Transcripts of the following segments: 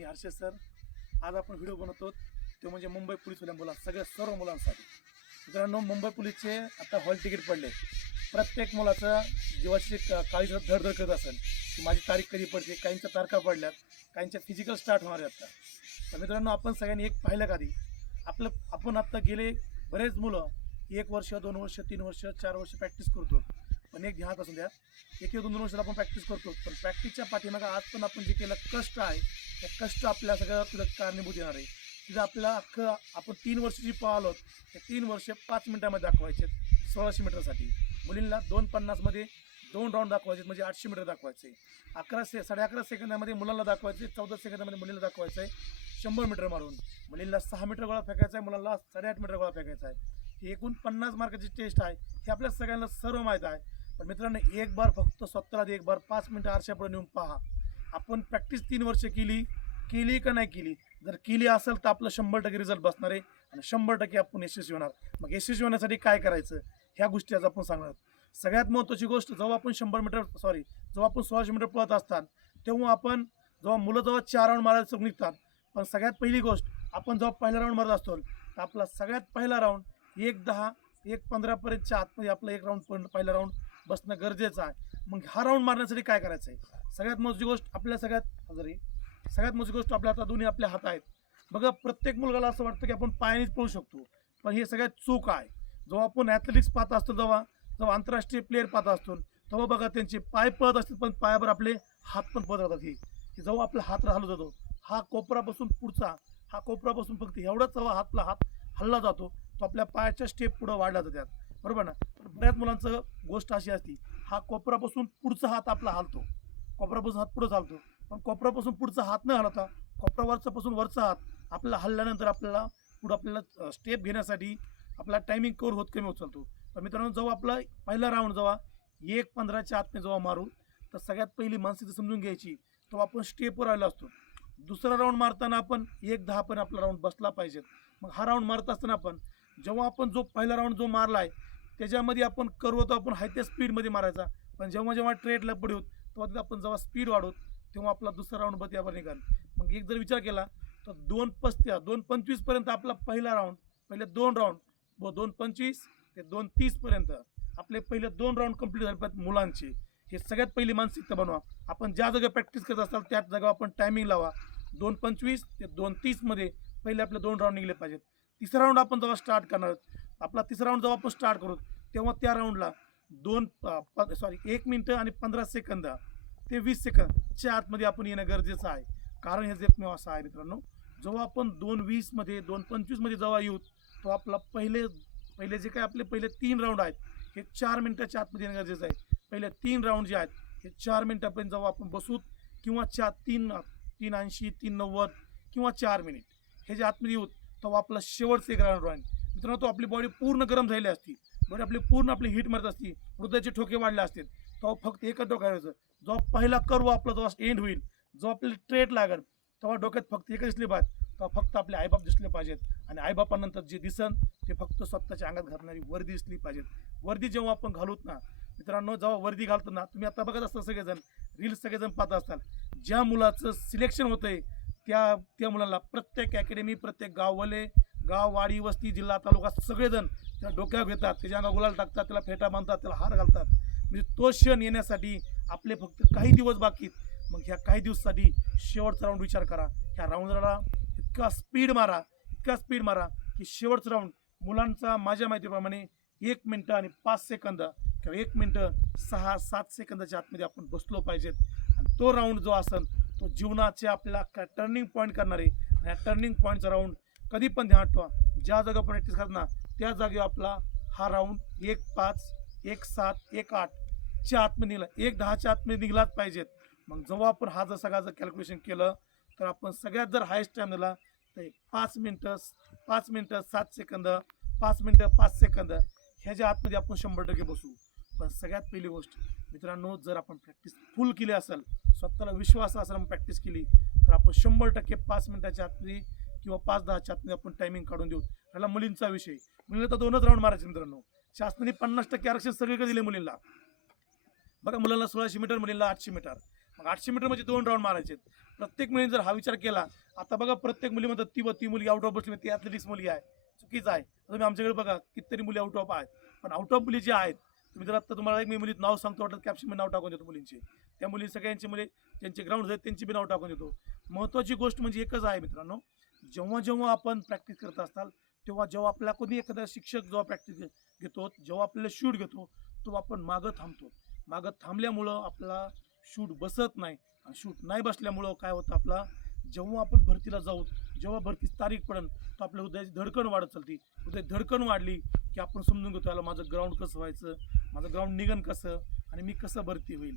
मी Harshad sir. आज आपण video बनवतो. तो म्हणजे मुंबई पोलीसवाल्या मुला सगळ्या सर्व मुलांसाठी. मित्रांनो मुंबई पोलीसचे आता हॉल तिकीट पडले. प्रत्येक मुलाचं जीवाची काळी धडधड करत असेल. की माझी तारीख कधी पडते? काहींच्या तारखा पडल्यात. काहींच्या फिजिकल स्टार्ट होणार आहे आता. तर मित्रांनो आपण सगळ्यांनी एक पाहिलं का आधी? आपलं आपण आत्ता गेले बरेच मुलं. एक वर्ष दोन वर्ष तीन वर्ष चार वर्ष प्रॅक्टिस करतो. पण एक ध्यानात असून द्या एक दोन दोन वर्षाला आपण प्रॅक्टिस करतो पण प्रॅक्टिसच्या पाठीमागं आज पण आपण जे केलं कष्ट आहे. त्या कष्ट आपल्या सगळ्या तुझं कारणीभूत येणार आहे. तिथं आपल्याला अख्खं आपण तीन वर्ष जी पाहिलो ते तीन वर्ष पाच मिनिटामध्ये दाखवायचे सोळाशे मीटरसाठी. मुलींना दोन पन्नासमध्ये दोन राऊंड दाखवायचे म्हणजे आठशे मीटर दाखवायचे अकरा से साडे अकरा सेकंदामध्ये मुलांना दाखवायचे चौदा सेकंदामध्ये मुलीला दाखवायचं आहे शंभर मीटर मारून. मुलींना सहा मीटर गोळा फेकायचा आहे मुलांना साडेआठ मीटर गोळा फेकायचा आहे. ही एकूण पन्नास मार्काची टेस्ट आहे हे आपल्या सगळ्यांना सर्व माहीत आहे. तर मित्रांनो एक बार फक्त स्वतःला एक बार पाच मिनटं आरशापुढे नेऊन पहा. आपण प्रॅक्टिस तीन वर्ष केली केली का नाही केली? जर केली असेल तर आपलं शंभर टक्के रिझल्ट बसणार आहे आणि शंभर टक्के आपण यशस्वी होणार. मग यशस्वी होण्यासाठी काय करायचं? ह्या गोष्टी आज आपण सांगणार सगळ्यात महत्त्वाची गोष्ट जेव्हा आपण शंभर मीटर सॉरी जेव्हा आपण सोळाशे मीटर पळत असतात तेव्हा आपण जेव्हा मुलं जेव्हा चार राऊंड मारायला निघतात पण सगळ्यात पहिली गोष्ट आपण जेव्हा पहिला राऊंड मारत असतो तर आपला सगळ्यात पहिला राऊंड एक दहा एक पंधरापर्यंतच्या आतमध्ये आपला एक राऊंड पहिला राऊंड बसणं गरजेचं आहे. मग हा राऊंड मारण्यासाठी काय करायचं आहे सगळ्यात मोठी गोष्ट आपल्या सगळ्यात जरी सगळ्यात मोठी गोष्ट आपल्या आता दोन्ही आपल्या हात आहेत. बघा प्रत्येक मुलगाला असं वाटतं की आपण पायानेच पळू शकतो. पण हे सगळ्यात चूक आहे. जेव्हा आपण ॲथलेटिक्स पाहत असतो जेव्हा जेव्हा आंतरराष्ट्रीय प्लेअर पाहत असतो तेव्हा बघा त्यांचे पाय पळत असतात पण पायावर आपले हात पण पळत राहतात. हे की जेव्हा आपला हात हलत जातो हा कोपरापासून पुढचा हा कोपरापासून फक्त एवढाच जेव्हा हातला हात हल्ला जातो तो आपल्या पायाच्या स्टेप पुढं वाढला जातात बरोबर ना? पण बऱ्याच मुलांचं गोष्ट अशी असती हा कोपरापासून पुढचा हात आपला हालतो. कोपरापासून हात पुढं हालतो पण कोपरापासून पुढचा हात न हलवता कोपरावरचा पासून वरचा हात आपल्याला हल्ल्यानंतर आपल्याला पुढं आपल्याला स्टेप घेण्यासाठी आपला टायमिंग कवर होत कमी होत चालतो. तर मित्रांनो जेव्हा आपला पहिला राऊंड जेव्हा एक पंधराच्या आतने जेव्हा मारू तर सगळ्यात पहिली मानसिकता समजून घ्यायची तेव्हा आपण स्टेपवर आलो असतो. दुसरा राऊंड मारताना आपण एक दहा पण आपला राऊंड बसला पाहिजे मग हा राऊंड मारत असताना आपण जेव्हा आपण जो पहिला राऊंड जो मारला आहे त्याच्यामध्ये आपण करवतो आपण हाय त्या स्पीडमध्ये मारायचा. पण जेव्हा जेव्हा ट्रेडला होत तेव्हा तिथं आपण जेव्हा स्पीड वाढवत तेव्हा आपला दुसरा राऊंड बत यावर निघाल. मग एक जर विचार केला तर दोन पस्त्या दोन पंचवीसपर्यंत आपला पहिला राऊंड पहिले दोन राऊंड व दोन पंचवीस ते दोन तीसपर्यंत आपले पहिले दोन राऊंड कंप्लीट झाले पाहिजेत मुलांचे. हे सगळ्यात पहिली मानसिकता बनवा. आपण ज्या जागा प्रॅक्टिस करत असाल त्याच जागा आपण टायमिंग लावा. दोन पंचवीस ते दोन तीसमध्ये पहिले आपले दोन राऊंड निघले पाहिजेत. तिसरा राऊंड आपण जेव्हा स्टार्ट करणार आहोत आपला तिसरा राऊंड जेव्हा आपण स्टार्ट करू तेव्हा त्या राऊंडला दोन सॉरी एक मिनटं आणि पंधरा सेकंद ते वीस सेकंदच्या आतमध्ये आपण येणं गरजेचं आहे. कारण हे जे असं आहे मित्रांनो जेव्हा आपण दोन वीसमध्ये दोन पंचवीसमध्ये जेव्हा येऊ तो आपला पहिले पहिले जे काय आपले पहिले तीन राऊंड आहेत हे चार मिनटाच्या आतमध्ये येणं गरजेचं आहे. पहिले तीन राऊंड जे आहेत हे चार मिनटापर्यंत जेव्हा आपण बसू किंवा चार तीन तीन ऐंशी तीन नव्वद किंवा चार मिनिट हे जे आतमध्ये येऊ तेव्हा आपला शेवटचं एक राऊंड राहील. मित्रांनो तो आपली बॉडी पूर्ण गरम झालेली असती. बॉडी आपली पूर्ण आपली हीट मारत असती. हृदयाचे ठोके वाढले असतील तेव्हा फक्त एकच डोक्याचं करायचं जेव्हा पहिला कर्व आपला जेव्हा एंड होईल जो आपल्याला ट्रेट लागेल तेव्हा डोक्यात फक्त एकच दिसली पाहिजे तेव्हा फक्त आपले आईबाप दिसले पाहिजेत. आणि आईबापानंतर जे दिसन ते फक्त स्वतःच्या अंगात घालणारी वर्दी दिसली पाहिजेत. वर्दी जेव्हा आपण घालूत ना मित्रांनो जेव्हा वर्दी घालतो ना तुम्ही आता बघत असता सगळेजण रील्स सगळेजण पाहत असताल ज्या मुलाचं सिलेक्शन होतंय त्या त्या मुलाला प्रत्येक अकॅडमी प्रत्येक गाववाले गाव वाडी वस्ती जिल्हा तालुका सगळेजण त्या डोक्यावर घेतात. त्याच्या अंगा गुलाल टाकतात त्याला फेटा बांधतात त्याला हार घालतात. म्हणजे तो क्षण येण्यासाठी आपले फक्त काही दिवस बाकी आहेत. मग ह्या काही दिवसासाठी शेवटचा राऊंड विचार करा. ह्या राऊंडला इतका स्पीड मारा इतका स्पीड मारा की शेवटचा राऊंड मुलांचा माझ्या माहितीप्रमाणे एक मिनटं आणि पाच सेकंद किंवा एक मिनटं सहा सात सेकंदाच्या आतमध्ये आपण बसलो पाहिजेत. आणि तो राऊंड जो असेल तो जीवनाचे आपल्याला टर्निंग पॉईंट करणार. आहे आणि ह्या टर्निंग पॉईंटचा राऊंड कधी पण ध्यान ठेवा. ज्या जागा प्रॅक्टिस करणार त्या जागेवर आपला हा राऊंड एक पाच एक सात एक आठ च्या आतमध्ये निघला. एक दहाच्या आतमध्ये निघलाच पाहिजेत. मग जेव्हा आपण हा जर सगळा जर कॅल्क्युलेशन केलं तर आपण सगळ्यात जर हायस्ट टाईम दिला तर एक पाच मिनटं पाच मिनटं सात सेकंद पाच मिनटं पाच सेकंद ह्याच्या आतमध्ये आपण शंभर टक्के बसू. पण सगळ्यात पहिली गोष्ट मित्रांनो जर आपण प्रॅक्टिस फुल केली असेल स्वतःला विश्वास असेल प्रॅक्टिस केली तर आपण शंभर टक्के पाच मिनटाच्या आतमध्ये किंवा पाच दहाच्या आतमध्ये आपण टायमिंग काढून देऊ. त्याला मुलींचा विषय. मुलीला तर दोनच राऊंड मारायचे मित्रांनो. शासनाने पन्नास टक्के आरक्षण सगळीकडे दिले मुलींना. बघा मुलांना सोळाशे मीटर मुलींना आठशे मीटर. मग आठशे मीटर म्हणजे दोन राऊंड मारायचे प्रत्येक मुलीने जर हा विचार केला आता बघा प्रत्येक मुली म्हणतात ती व ती मुली आउट ऑफ बसली ती ॲथलेटिक्स मुली आहे. चुकीचं आहे. तुम्ही आमच्याकडे बघा कितीतरी मुली आउट ऑफ आहेत. पण आउट ऑफ मुली जे आहेत तुम्ही जर आता तुम्हाला एक मी मुलीत नाव सांगतो वाटत कॅप्शन नाव टाकून देतो मुलींचे. त्या मुली सगळ्यांची मुले ज्यांचे ग्राउंड आहेत त्यांची बी नाव टाकून देतो. महत्त्वाची गोष्ट म्हणजे एकच आहे मित्रांनो जेव्हा जेव्हा आपण प्रॅक्टिस करत असताल तेव्हा जेव्हा आपला कोणी एखादा शिक्षक जेव्हा प्रॅक्टिस घेतो जेव्हा आपल्याला शूट घेतो तेव्हा आपण मागं थांबतो. मागं थांबल्यामुळं आपला शूट बसत नाही आणि शूट नाही बसल्यामुळं काय होतं आपला जेव्हा आपण भरतीला जाऊ जेव्हा भरतीची तारीख पडेल तर आपल्या हृदयाची धडकण वाढत चालते. हृदय धडकण वाढली की आपण समजून घेतो याला माझं ग्राउंड कसं व्हायचं? माझं ग्राउंड निघन कसं? आणि मी कसं भरती होईल?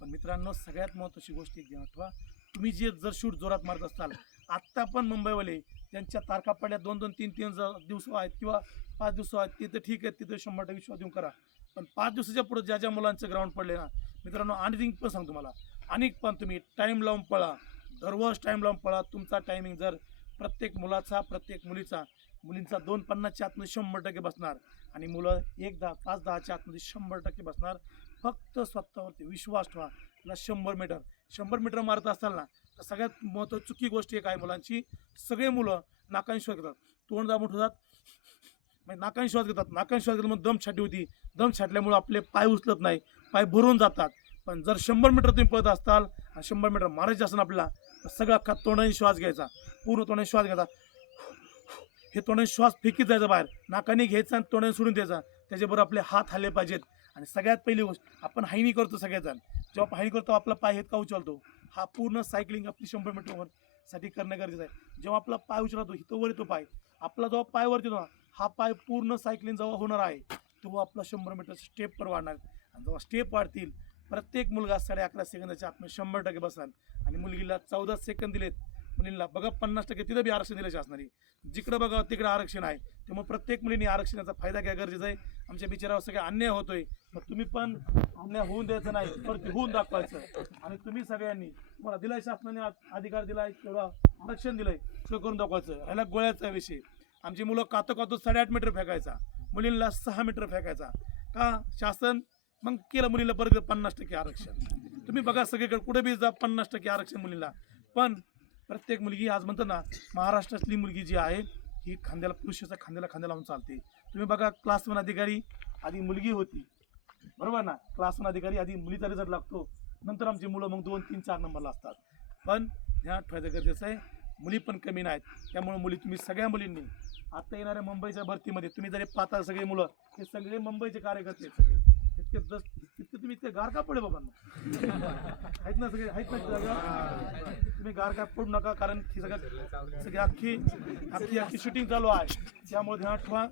पण मित्रांनो सगळ्यात महत्त्वाची गोष्ट एक आठवा तुम्ही जे जर शूट जोरात मारत असाल आत्ता पण मुंबईवाले त्यांच्या तारखा पडल्या दोन दोन तीन तीन दिवस आहेत किंवा पाच दिवस आहेत तिथं ठीक आहे तिथं शंभर टक्के विश्वास देऊन करा. पण पाच दिवसाच्या पुढे ज्या ज्या मुलांचं ग्राउंड पडले ना मित्रांनो आणि पण सांगतो तुम्हाला. आणि पण तुम्ही टाईम लावून पळा. दररोज टाईम लावून पळा. तुमचा टायमिंग जर प्रत्येक मुलाचा प्रत्येक मुलीचा मुलींचा दोन पन्नासच्या आतमध्ये शंभर टक्के बसणार. आणि मुलं एक दहा पाच दहाच्या आतमध्ये शंभर टक्के बसणार. फक्त स्वतःवरती विश्वास ठेवा. त्याला शंभर मीटर शंभर मीटर मारत असाल ना तर सगळ्यात महत्त्वाची चुकी गोष्ट एक आहे मुलांची. सगळे मुलं नाकांशी श्वास घेतात. तोंड दाबून ठेवतात. म्हणजे नाकाने श्वास घेतात. नाकांनी श्वास घेतात मग दम छाटी होती. दम छाटल्यामुळे आपले पाय उचलत नाही. पाय भरून जातात. पण जर शंभर मीटर तुम्ही पळत असताल आणि शंभर मीटर मारायचे असेल आपल्याला तर सगळा अख्खा तोंडाने श्वास घ्यायचा. पूर्ण तोंडाने श्वास घ्यायचा. हे तोंडाने श्वास फेकीत जायचा बाहेर. नाकाने घ्यायचा आणि तोंडाने सोडून द्यायचा. त्याच्याबरोबर आपले हात हल्ले पाहिजेत. आणि सगळ्यात पहिली गोष्ट आपण हायनी करतो सगळेजण. जेव्हा आपण हायनी करतो आपला पाय हेत का उचलतो. हा पूर्ण सायकलिंग आपली शंभर मीटरवर साठी करणं गरजेचं आहे. जेव्हा आपला पाय उचलतो हिथं वर येतो पाय. आपला जेव्हा पाय वरती येतो ना हा पाय पूर्ण सायकलिंग जेव्हा होणार आहे तेव्हा आपला शंभर मीटर स्टेपवर वाढणार. आणि जेव्हा स्टेप वाढतील प्रत्येक मुलगा साडे अकरा सेकंदाच्या आपण शंभर टक्के बसणार. आणि मुलगीला चौदा सेकंद दिलेत मुलींना बघा पन्नास टक्के तिथं बी आरक्षण दिलं शासनाने जिकडं बघा तिकडं आरक्षण आहे. त्यामुळे प्रत्येक मुलीने आरक्षणाचा फायदा घ्या गरजेचा आहे. आमच्या बिचारावर सगळ्या अन्याय होतोय. मग तुम्ही पण अन्याय होऊन द्यायचं नाही तर ते होऊन दाखवायचं. आणि तुम्ही सगळ्यांनी तुम्हाला दिलाय शासनाने अधिकार दिलाय किंवा आरक्षण दिलंय सगळं करून दाखवायचं. राहिला गोळ्याचा विषय. आमची मुलं कातो कातो साडेआठ मीटर फेकायचा. मुलींना सहा मीटर फेकायचा. का? शासन? मग केलं मुलीला परत पन्नास टक्के आरक्षण. तुम्ही बघा सगळीकडे कुठे बी जा पन्नास टक्के आरक्षण मुलीला पण प्रत्येक मुलगी आज म्हणतो ना महाराष्ट्रातली मुलगी जी आहे ही खांद्याला पुरुषाचा खांद्याला खांद्या लावून चालते. तुम्ही बघा क्लास वन अधिकारी आधी मुलगी होती. बरोबर ना? क्लास वन अधिकारी आधी मुलीचा रिझल्ट लागतो. नंतर आमची मुलं मग दोन तीन चार नंबरला असतात. पण ह्या ठेवायचं गरजेचं आहे मुली पण कमी नाहीत. त्यामुळे मुली तुम्ही सगळ्या मुलींनी आता येणाऱ्या मुंबईच्या भरतीमध्ये तुम्ही जरी पाहता सगळे मुलं हे सगळे मुंबईचे कार्यकर्ते आहेत सगळे. इतके जस तितके तुम्ही इतके गार का पडे बाबांना. आहेत ना सगळे आहेत ना जागा? तुम्ही गार का पडू नका कारण ही सगळ्या सगळी अख्खी अख्खी अख्खी शूटिंग चालू आहे. त्यामुळे ध्यान ठेवा.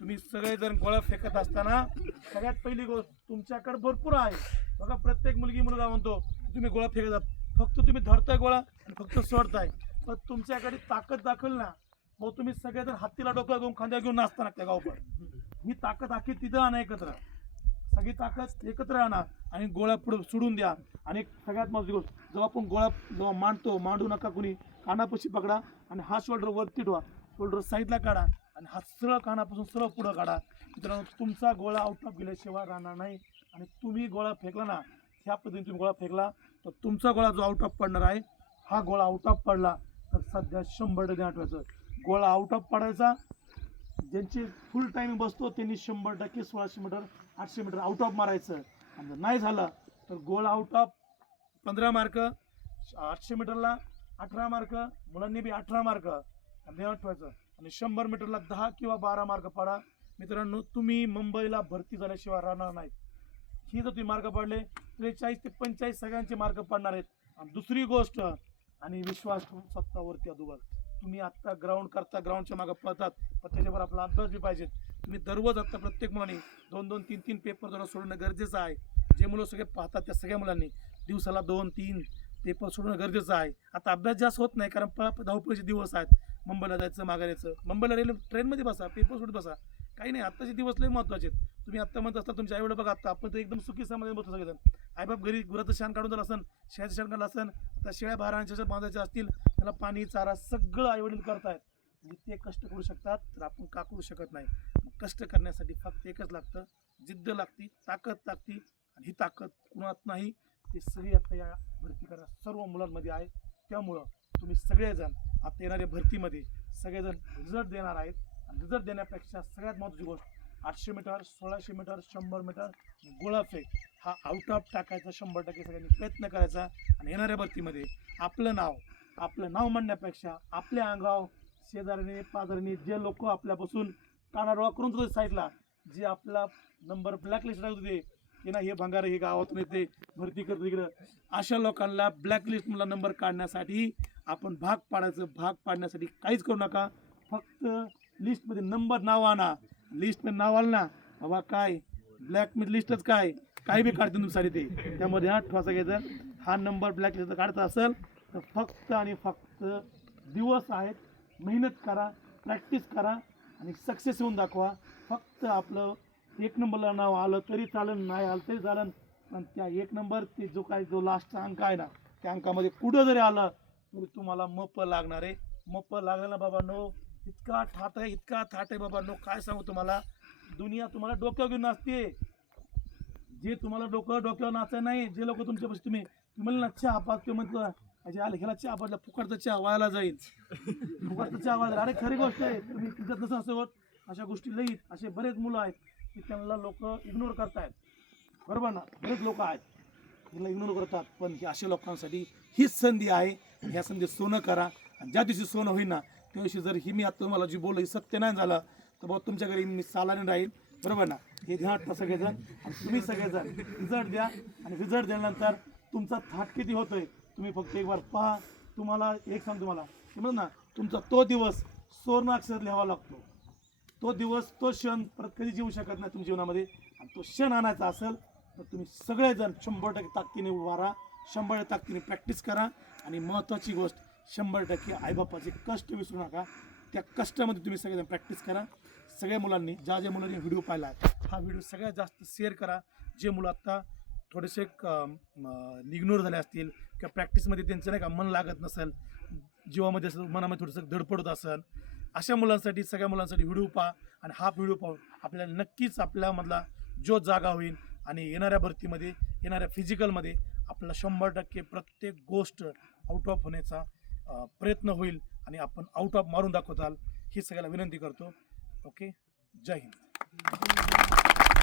तुम्ही सगळे जण फेकत असताना सगळ्यात पहिली गोष्ट तुमच्याकडे भरपूर आहे. बघा प्रत्येक मुलगी मुलगा म्हणतो तुम्ही गोळा फेकत फक्त तुम्ही धरताय गोळा आणि फक्त सोडताय. पण तुमच्याकडे ताकद दाखल ना मग तुम्ही सगळेजण हत्तीला डोकं घेऊन खांद्या घेऊन नाचताना त्या गावपर ही ताकद आखी तिथं आणा एकत्र सगळी ताकद एकत्र आणा आणि गोळ्या पुढे सोडून द्या. आणि सगळ्यात महत्वाची गोष्ट जेव्हा आपण गोळा जेव्हा मांडतो मांडू नका कुणी कानापाशी पकडा आणि हा शोल्डर वरती ठेवा. शोल्डर साईडला काढा आणि हा सरळ कानापासून सरळ पुढं काढा. मित्रांनो तुमचा गोळा आउट ऑफ गेल्याशिवाय राहणार नाही. आणि तुम्ही गोळा फेकला ना ह्या पद्धतीने तुम्ही गोळा फेकला तर तुमचा गोळा जो आउट ऑफ पडणार आहे हा गोळा आउट ऑफ पडला तर सध्या शंभर टक्के आठवायचं. गोळा आउट ऑफ पडायचा ज्यांचे फुल टाईम बसतो त्यांनी शंभर टक्के सोळाशे मीटर आठशे मीटर आउट ऑफ मारायचं. आणि जर नाही झालं तर गोल आउट ऑफ पंधरा मार्क आठशे मीटरला अठरा मार्क मुलांनी बी अठरा मार्क ध्यानात ठेवायचं आणि शंभर मीटरला दहा किंवा बारा मार्क पाडा. मित्रांनो तुम्ही मुंबईला भरती झाल्याशिवाय राहणार नाही ही जर तुम्ही मार्क पडले त्रेचाळीस ते पंचेचाळीस सगळ्यांचे मार्क पडणार आहेत. आणि दुसरी गोष्ट आणि विश्वास ठेवून स्वतःवरती अदोगर तुम्ही आत्ता ग्राउंड करता ग्राउंडच्या मागं पळतात पण त्याच्यावर आपला अभ्यास बी पाहिजे तुम्ही दररोज आत्ता प्रत्येक मुलाने दोन दोन तीन तीन पेपर जरा सोडणं गरजेचं आहे. जे मुलं सगळे पाहतात त्या सगळ्या मुलांनी. दिवसाला दोन तीन पेपर सोडणं गरजेचं आहे. आता अभ्यास जास्त होत नाही कारण प- धावपळीचे दिवस आहेत. मुंबईला जायचं मागायचं मुंबईला रेल्वे ट्रेनमध्ये बसा पेपर सोडत बसा. काही नाही आत्ताचे दिवस लय महत्त्वाचे आहेत. तुम्ही आत्ता म्हणत असता तुमच्या आईवडं बघा आत्ता आपण तर एकदम सुखी समाधान बसतो सगळेजण. आईबाप घरी गुराचं शान काढून जर असन शेळ्याचं शान काढलं असन आता शेळ्या बारांच्या बांधायच्या असतील त्याला पाणी चारा सगळं आईवडील करतायत. जिथे ते कष्ट करू शकतात तर आपण का करू शकत नाही? कष्ट करण्यासाठी फक्त एकच लागतं जिद्द लागती ताकद लागती आणि ही ताकद कुणात नाही. ते सगळी आता या भरती करा सर्व मुलांमध्ये आहे. त्यामुळं तुम्ही सगळेजण आता येणाऱ्या भरतीमध्ये सगळेजण रिझल्ट देणार आहेत. आणि रिझल्ट देण्यापेक्षा सगळ्यात महत्त्वाची गोष्ट आठशे मीटर सोळाशे मीटर शंभर मीटर गोळाफेक हा आउट ऑफ टाकायचा शंभर टक्के सगळ्यांनी प्रयत्न करायचा. आणि येणाऱ्या भरतीमध्ये आपलं नाव आपलं नाव म्हणण्यापेक्षा आपल्या अंगावर शेजाऱ्याने पाजाऱ्याने जे लोक आपल्यापासून कानाडोळा करून होते साईडला जे आपला नंबर ब्लॅकलिस्ट राहत होते की ना हे भंगार हे गावातून येते भरती करतो इकडं अशा लोकांना ब्लॅकलिस्ट मला नंबर काढण्यासाठी आपण भाग पाडायचं. भाग पाडण्यासाठी काहीच करू नका. फक्त लिस्टमध्ये नंबर नाव आणा. लिस्टमध्ये नाव आलं ना बाबा काय? ब्लॅक लिस्टच काय? काय बी काढते तुमच्यासाठी ते. त्यामध्ये हा ठोसा घ्यायचा. हा नंबर ब्लॅक लिस्ट काढता असेल तर फक्त आणि फक्त दिवस आहेत मेहनत करा प्रॅक्टिस करा आणि सक्सेस होऊन दाखवा. फक्त आपलं एक नंबरला नाव आलं तरी चालेल नाही आलं तरी चालेल. पण त्या एक नंबर ते जो काय जो लास्टचा अंक आहे ना त्या अंकामध्ये कुठं जरी आलं तरी तुम्हाला मप लागणार आहे. मप लागलं बाबा नो इतका ठाट आहे इतका थाट आहे बाबा नो काय सांगू तुम्हाला? दुनिया तुम्हाला डोक्यावर घेऊन नाचते. जे तुम्हाला डोकं डोक्यावर नाचाय नाही जे लोक तुमच्यापाशी तुम्ही तुम्हाला ना चहा पाच ते म्हटलं म्हणजे अजे आले ह्याला चहा बदला फुकटचा चहा व्हायला जाईल. फुकटचा चहा व्हायला अरे खरी गोष्ट आहे. तुम्ही तिथं नसा असं होत. अशा गोष्टी लईत असे बरेच मुलं आहेत की त्यांना लोक इग्नोर करतायत. बरोबर ना? बरेच लोक आहेत. त्यांना इग्नोर करतात. पण ही अशा लोकांसाठी हीच संधी आहे. ह्या संधी सोनं करा. आणि ज्या दिवशी सोनं होईल ना त्या दिवशी जर ही मी आता तुम्हाला जी बोललो ही सत्य नाही झालं तर बाबा तुमच्या घरी मी चालाने राहील. बरोबर ना? हे ध्यान ठेवा सगळेजण. आणि तुम्ही सगळेजण रिझल्ट द्या. आणि रिझल्ट दिल्यानंतर तुमचा थाट किती होतोय? तुम्ही फक्त एक बार पहा. तुम्हाला एक सांग तुम्हाला. म्हणून ना तुमचा तो दिवस सुवर्ण लिहावा लागतो. तो दिवस तो क्षण परत कधी येऊ शकत नाही तुमच्या जीवनामध्ये. आणि तो क्षण आणायचा असेल तर तुम्ही सगळेजण शंभर टक्के ताकदीने उभा राहा. शंभर ताकदीने प्रॅक्टिस करा. आणि महत्त्वाची गोष्ट शंभर टक्के आईबापाचे कष्ट विसरू नका. त्या कष्टामध्ये तुम्ही सगळेजण प्रॅक्टिस करा. सगळ्या मुलांनी ज्या ज्या मुलांनी व्हिडिओ पाहिला आहे हा व्हिडिओ सगळ्यात जास्त शेअर करा. जे मुलं आत्ता थोडेसे इग्नोर झाले असतील किंवा प्रॅक्टिसमध्ये त्यांचं नाही का मन लागत नसेल जीवामध्ये असं मनामध्ये थोडंसं धडपडत असेल अशा मुलांसाठी सगळ्या मुलांसाठी व्हिडिओ पहा आणि हा व्हिडिओ पाहून आपल्याला नक्कीच आपल्यामधला जो जागा होईल आणि येणाऱ्या भरतीमध्ये येणाऱ्या फिजिकलमध्ये आपला शंभर टक्के प्रत्येक गोष्ट आउट ऑफ होण्याचा प्रयत्न होईल आणि आपण आउट ऑफ मारून दाखवताल ही सगळ्याला विनंती करतो. ओके? जय हिंद.